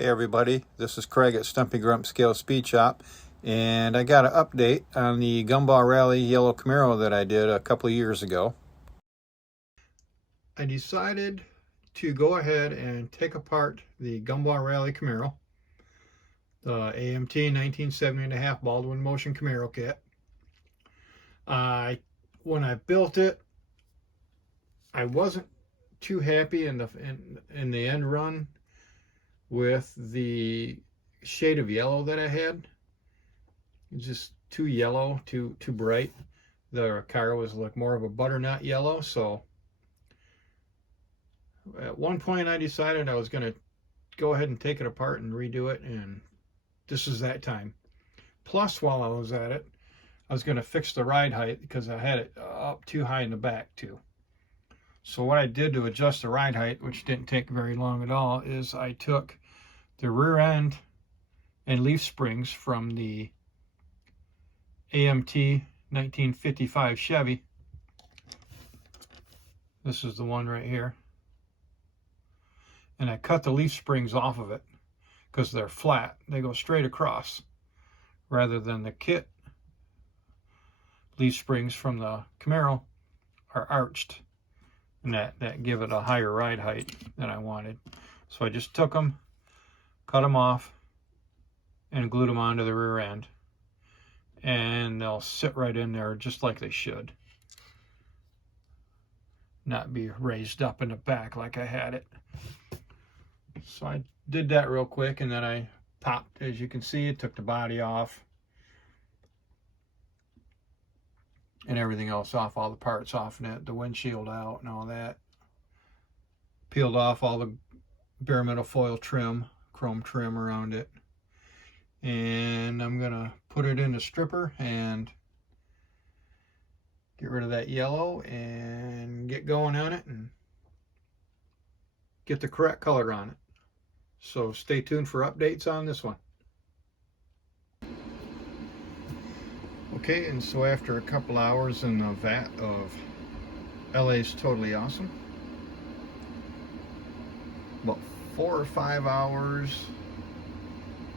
Hey everybody, this is Craig at Stumpy Grump Scale Speed Shop, and I got an update on the Gumball Rally Yellow Camaro that I did a couple of years ago. I decided to go ahead and take apart the Gumball Rally Camaro, the AMT 1970.5 Baldwin Motion Camaro kit. When I built it, I wasn't too happy in the end run with the shade of yellow that I had. It's just too yellow, too bright. The car was like more of a butternut yellow, so at one point I decided I was going to go ahead and take it apart and redo it, and this is that time. Plus, while I was at it, I was going to fix the ride height because I had it up too high in the back too. So what I did to adjust the ride height, which didn't take very long at all, is I took the rear end and leaf springs from the AMT 1955 Chevy. This is the one right here. And I cut the leaf springs off of it because they're flat. They go straight across rather than the kit leaf springs from the Camaro are arched, and that give it a higher ride height than I wanted. So I just took them, cut them off, and glued them onto the rear end, and they'll sit right in there just like they should, not be raised up in the back like I had it. So I did that real quick, and then I popped, as you can see, took the body off and everything else off, all the parts off in it, the windshield out and all that. Peeled off all the bare metal foil trim, chrome trim around it. And I'm gonna put it in a stripper and get rid of that yellow and get going on it and get the correct color on it. So stay tuned for updates on this one. Okay, and so after a couple hours in the vat of LA's Totally Awesome, about 4 or 5 hours,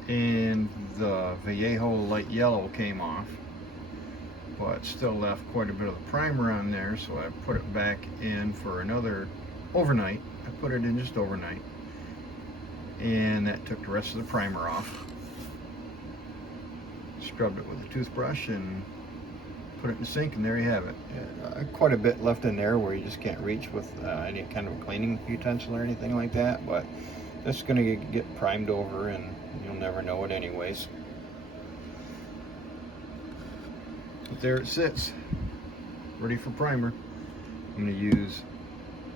and the Vallejo light yellow came off, but still left quite a bit of the primer on there, so I put it back in for another overnight. I put it in just overnight, and that took the rest of the primer off. Scrubbed it with a toothbrush and put it in the sink, and there you have it. Quite a bit left in there where you just can't reach with any kind of a cleaning utensil or anything like that, but that's going to get primed over and you'll never know it anyways. But there it sits, ready for primer. I'm going to use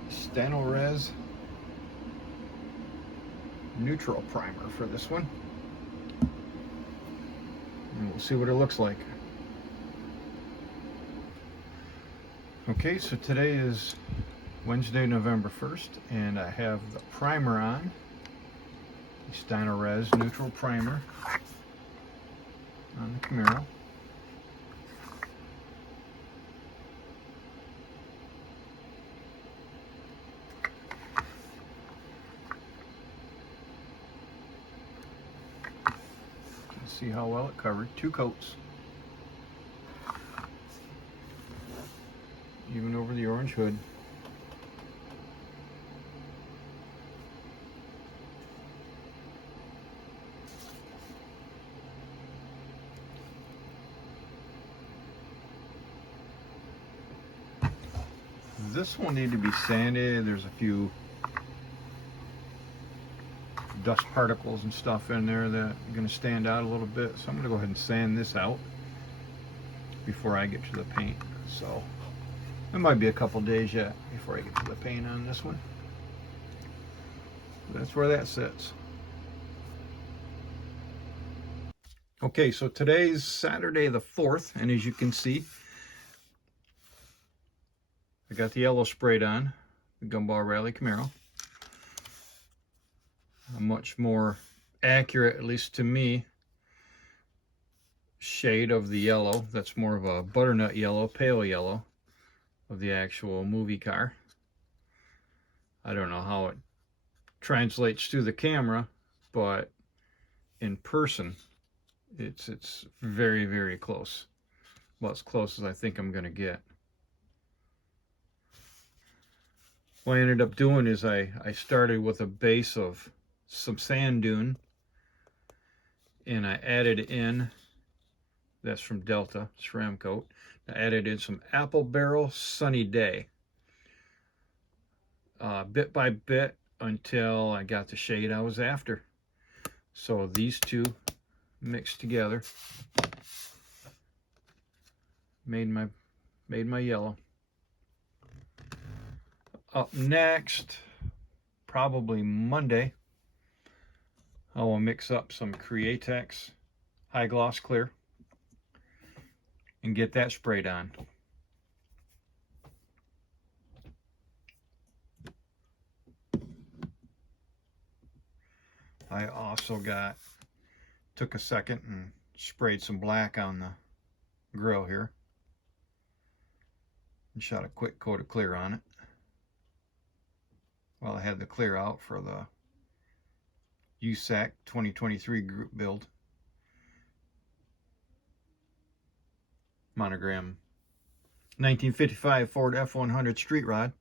Stanores neutral primer for this one, and we'll see what it looks like. Okay, so today is Wednesday, November 1st, and I have the primer on, the Stanores neutral primer on the Camaro. See how well it covered. 2 coats, even over the orange hood. This will need to be sanded. There's a few dust particles and stuff in there that are going to stand out a little bit, so I'm going to go ahead and sand this out before I get to the paint. So it might be a couple days yet before I get to the paint on this one. That's where that sits. Okay, so today's Saturday the 4th, and as you can see, I got the yellow sprayed on the Gumball Rally Camaro. A much more accurate, at least to me, shade of the yellow. That's more of a butternut yellow, pale yellow of the actual movie car. I don't know how it translates to the camera, but in person, it's very, very close. Well, as close as I think I'm going to get. What I ended up doing is I started with a base of some sand dune, and I added in, that's from Delta Ceramic Coat, I added in some Apple Barrel Sunny Day, bit by bit, until I got the shade I was after. So these two mixed together made my yellow. Up next, probably Monday, I will mix up some Createx High Gloss Clear and get that sprayed on. I also took a second and sprayed some black on the grill here and shot a quick coat of clear on it while I had the clear out for the USAC 2023 group build monogram 1955 Ford F100 street rod.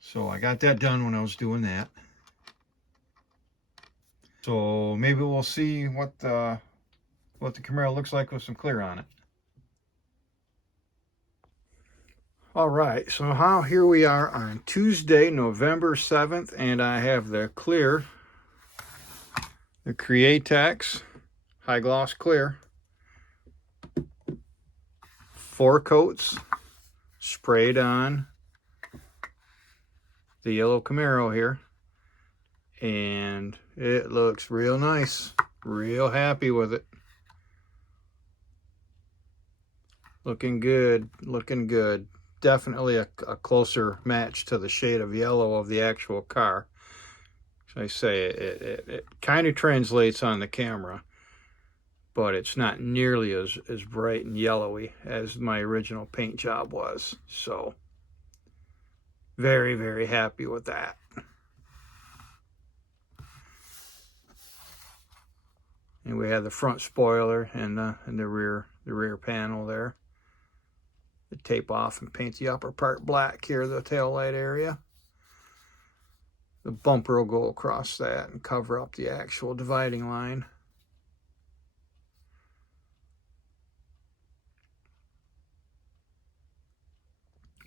So I got that done when I was doing that. So maybe we'll see what the Camaro looks like with some clear on it. All right, so here we are on Tuesday, November 7th, and I have the clear, the Createx High Gloss Clear, 4 coats sprayed on the yellow Camaro here, and it looks real nice. Real happy with it. Looking good, looking good. Definitely a closer match to the shade of yellow of the actual car. As I say, it kind of translates on the camera, but it's not nearly as bright and yellowy as my original paint job was. So very, very happy with that. And we have the front spoiler and the rear panel there. The tape off and paint the upper part black here, the tail light area. The bumper will go across that and cover up the actual dividing line.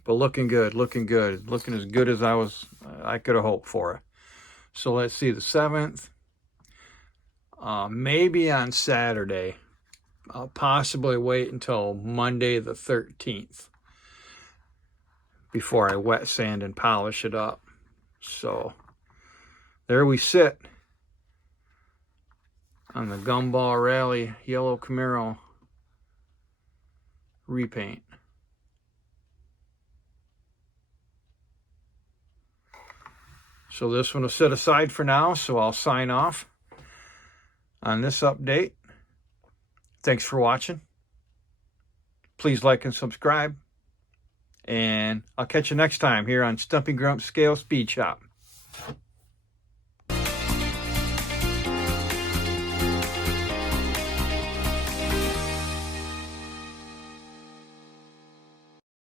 But looking good, looking good. Looking as good as I could have hoped for it. So let's see, the 7th. Maybe on Saturday. I'll possibly wait until Monday the 13th before I wet sand and polish it up. So there we sit on the Gumball Rally Yellow Camaro repaint. So this one will sit aside for now, so I'll sign off on this update. Thanks for watching. Please like and subscribe. And I'll catch you next time here on Stumpy Grump's Scale Speed Shop.